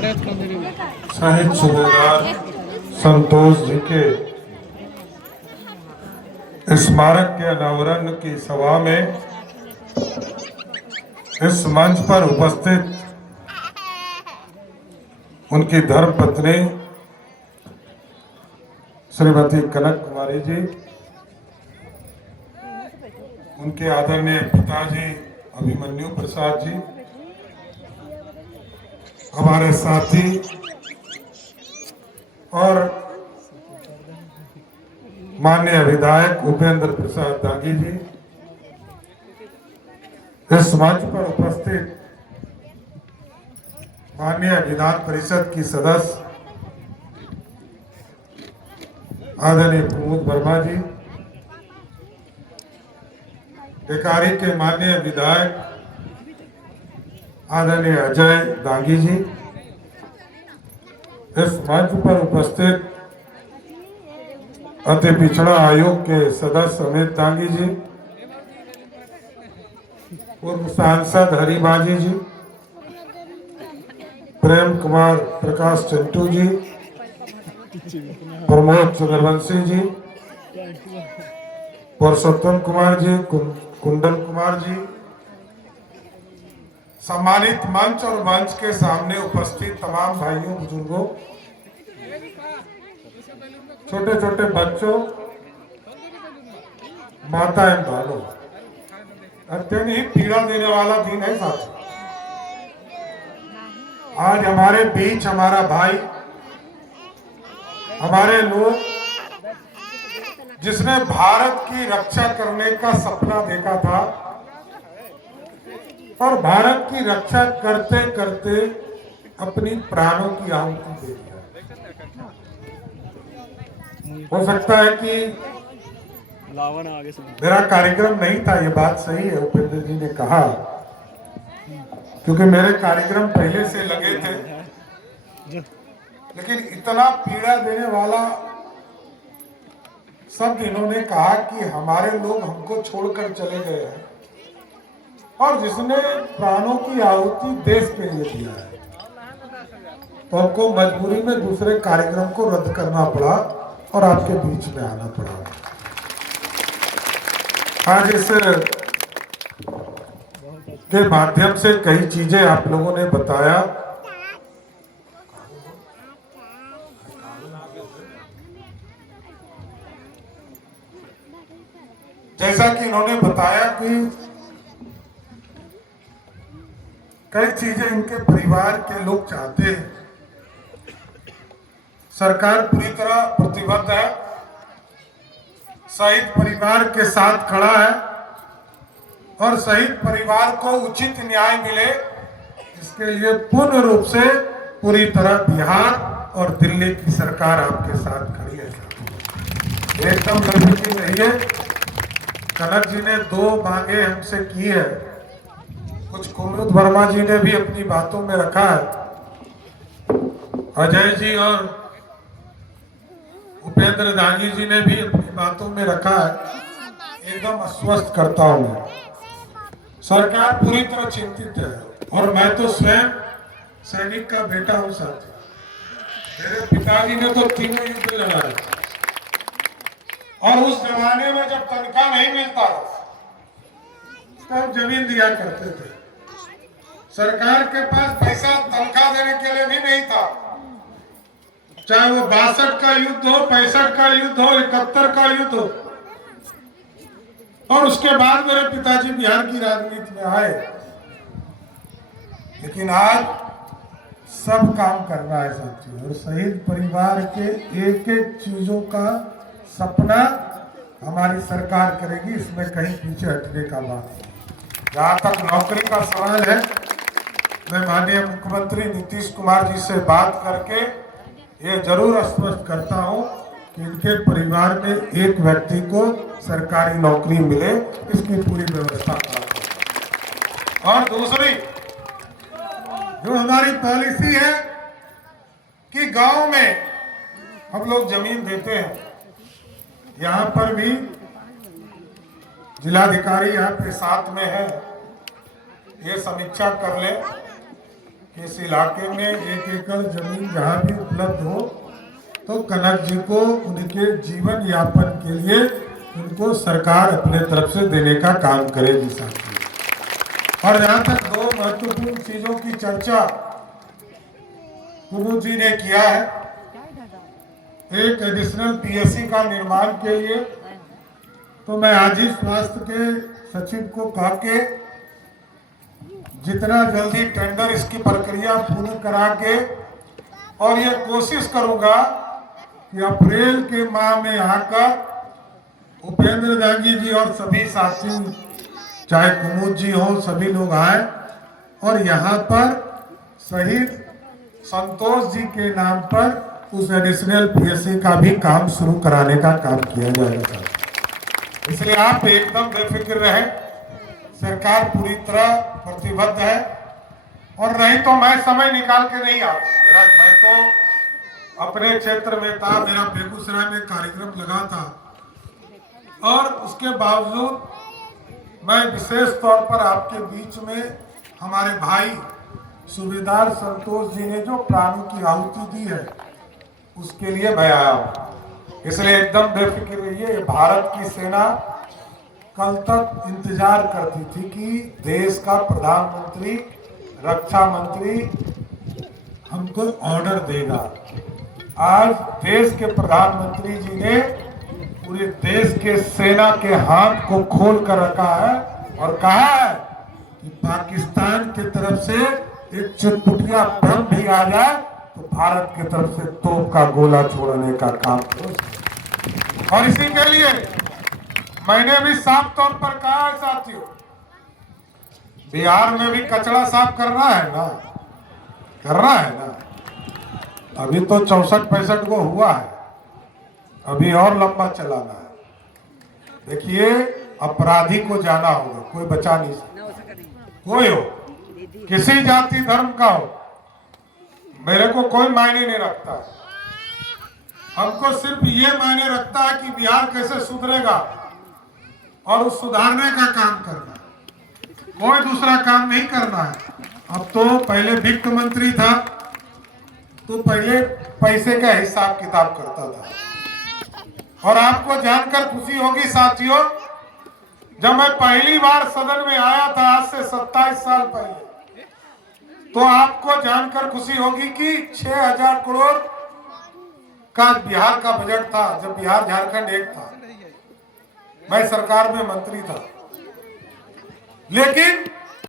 शहीद सूबेदार संतोष जी के स्मारक के अनावरण की सभा में इस मंच पर उपस्थित उनकी धर्मपत्नी श्रीमती कनक कुमारी जी, उनके आदरणीय पिताजी अभिमन्यु प्रसाद जी, हमारे साथी और माननीय विधायक उपेंद्र प्रसाद दागी जी, इस मंच पर उपस्थित माननीय विधान परिषद की सदस्य आदरणीय प्रमोद वर्मा जी, टेकारी के माननीय विधायक आदरणीय अजय दांगी जी, इस मंच पर उपस्थित अति पिछड़ा आयोग के सदस्य अमित दांगी जी, पूर्व सांसद हरिबाजी जी, प्रेम कुमार प्रकाश चंटू जी, प्रमोद चंद्रवंशी जी, पुरुषोत्तम कुमार जी, कुंडल कुमार जी, सम्मानित मंच और मंच के सामने उपस्थित तमाम भाइयों बुजुर्गों, छोटे छोटे बच्चों, माता एवं बहनों, अत्यंत ही पीड़ा देने वाला दिन है साथियों। आज हमारे बीच हमारा भाई, हमारे लोग, जिसने भारत की रक्षा करने का सपना देखा था और भारत की रक्षा करते करते अपनी प्राणों की आहुति दे दिया। हो सकता है कि मेरा कार्यक्रम नहीं था, ये बात सही है, उपेंद्र जी ने कहा, क्योंकि मेरे कार्यक्रम पहले से लगे थे, लेकिन इतना पीड़ा देने वाला शब्द इन्होंने कहा कि हमारे लोग हमको छोड़कर चले गए हैं, और जिसने प्राणों की आहुति देश के लिए दिया है, तो हमको मजबूरी में दूसरे कार्यक्रम को रद्द करना पड़ा और आपके बीच में आना पड़ा। आज इस के माध्यम से कई चीजें आप लोगों ने बताया। जैसा कि इन्होंने बताया कि कई चीजें इनके परिवार के लोग चाहते हैं। सरकार पूरी तरह प्रतिबद्ध है, शहीद परिवार के साथ खड़ा है और शहीद परिवार को उचित न्याय मिले, इसके लिए पूर्ण रूप से पूरी तरह बिहार और दिल्ली की सरकार आपके साथ खड़ी है। एकदम निर्भीक रहिए। कनक जी ने 2 मांगे हमसे की है, कुछ कुमुद वर्मा जी ने भी अपनी बातों में रखा है, अजय जी और उपेंद्र दांगी जी ने भी अपनी बातों में रखा है। एकदम आश्वस्त करता हूं मैं, सरकार पूरी तरह चिंतित है और मैं तो स्वयं सैनिक का बेटा हूं साथी। मेरे पिताजी ने तो 3 युद्ध लड़ाए और उस जमाने में जब तनख्वाह नहीं मिलता तब जमीन दिया करते थे। सरकार के पास पैसा तनख्वाह देने के लिए भी नहीं था, चाहे वो 62 का युद्ध हो, 65 का युद्ध हो, 71 का युद्ध हो। और उसके बाद मेरे पिताजी बिहार की राजनीति में आए, लेकिन आज सब काम करना है साथियों, और शहीद परिवार के एक एक चीजों का सपना हमारी सरकार करेगी, इसमें कहीं पीछे हटने का बात नहीं। जहाँ तक नौकरी का सवाल है, मैं माननीय मुख्यमंत्री नीतीश कुमार जी से बात करके ये जरूर स्पष्ट करता हूँ कि इनके परिवार में एक व्यक्ति को सरकारी नौकरी मिले, इसकी पूरी व्यवस्था करा। और दूसरी जो हमारी पॉलिसी है कि गांव में हम लोग जमीन देते हैं, यहाँ पर भी जिलाधिकारी यहाँ पे साथ में है, ये समीक्षा कर ले कि इस इलाके में 1 एकड़ जमीन जहाँ भी उपलब्ध हो तो कनक जी को उनके जीवन यापन के लिए उनको सरकार अपने तरफ से देने का काम करेगी साथियों। और जहाँ तक 2 महत्वपूर्ण चीजों की चर्चा कुमू जी ने किया है, एक एडिशनल पीएससी का निर्माण के लिए, तो मैं आज ही स्वास्थ्य के सचिव को कहा के जितना जल्दी टेंडर इसकी प्रक्रिया पूर्ण करा के, और ये कोशिश करूंगा कि अप्रैल के माह में आकर उपेंद्र दांगी जी और सभी साथी चाहे कुमुद जी हो सभी लोग आए और यहाँ पर शहीद संतोष जी के नाम पर उस एडिशनल पीएससी का भी काम शुरू कराने का काम किया जाएगा। इसलिए आप एकदम बेफिक्र रहे, सरकार पूरी तरह प्रतिबद्ध है। और नहीं तो मैं समय निकाल के नहीं आता, मैं तो अपने क्षेत्र में था, मेरा बेगूसराय में कार्यक्रम लगा था और उसके बावजूद मैं विशेष तौर पर आपके बीच में हमारे भाई सूबेदार संतोष जी ने जो प्राणों की आहुति दी है उसके लिए मैं आया हूँ। इसलिए एकदम बेफिक्र रहिए। भारत की सेना कल तक इंतजार करती थी कि देश का प्रधानमंत्री रक्षा मंत्री हमको ऑर्डर देगा। आज देश के प्रधानमंत्री जी ने पूरे देश के सेना के हाथ को खोल कर रखा है और कहा है कि पाकिस्तान की तरफ से एक चुटपुटिया बम भी आ जाए तो भारत की तरफ से तोप का गोला छोड़ने का काम करो। और इसी के लिए मैंने भी साफ तौर पर कहा है साथियों, बिहार में भी कचरा साफ करना है ना, करना है ना। अभी तो 64-65 को हुआ है, अभी और लंबा चलाना है। देखिए अपराधी को जाना होगा, कोई बचा नहीं सकता, कोई हो, किसी जाति धर्म का हो, मेरे को कोई मायने नहीं रखता। हमको सिर्फ ये मायने रखता है कि बिहार कैसे सुधरेगा और उस सुधारने का काम करना, कोई दूसरा काम नहीं करना है। अब तो पहले वित्त मंत्री था तो पहले पैसे का हिसाब किताब करता था। और आपको जानकर खुशी होगी साथियों, जब मैं पहली बार सदन में आया था आज से 27 साल पहले, तो आपको जानकर खुशी होगी कि 6000 करोड़ का बिहार का बजट था जब बिहार झारखंड एक था। मैं सरकार में मंत्री था, लेकिन